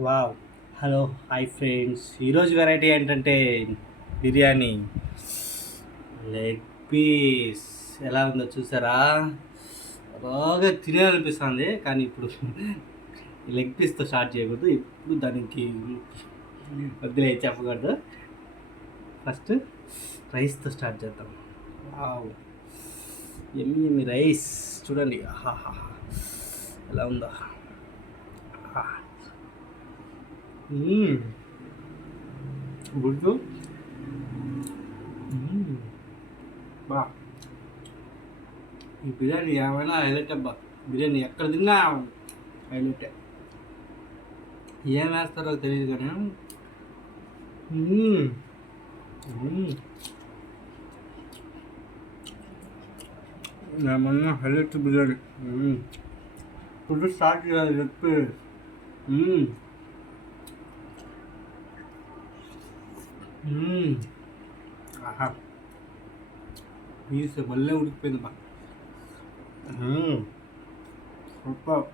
Wow! Hello! Hi friends. ఈరోజు variety ఏంటంటే biryani. Leg piece ఎలా ఉందో చూసారా? బాగా తినాలనిపిస్తుంది. కానీ ఇప్పుడు లెగ్ పీస్‌తో స్టార్ట్ చేయకూడదు. ఇప్పుడు దానికి వద్దులే చెప్పకూడదు. ఫస్ట్ రైస్‌తో స్టార్ట్ చేద్దాం. వావ్! యమ్మీ యమ్మీ రైస్ చూడండి. ఆహాహాహా! ఎలా ఉందో. ఆహ్! హ్మ్. గుడ్డు బా ఈ బిర్యానీ ఏమైనా హైలైట్ అబ్బా. బిర్యానీ ఎక్కడ తిన్నా హైలైటే. ఏం వేస్తారో తెలియదు కానీ మ్మ్. మ్మ్. ఏమన్నా హైలైట్ బిర్యానీ. ఫుడ్ స్టార్ట్ చేయాలి చెప్పి మ్మ్. మ్మ్. ఆహా పీస్ భలే ఉడికిపోయింది బా. సూపర్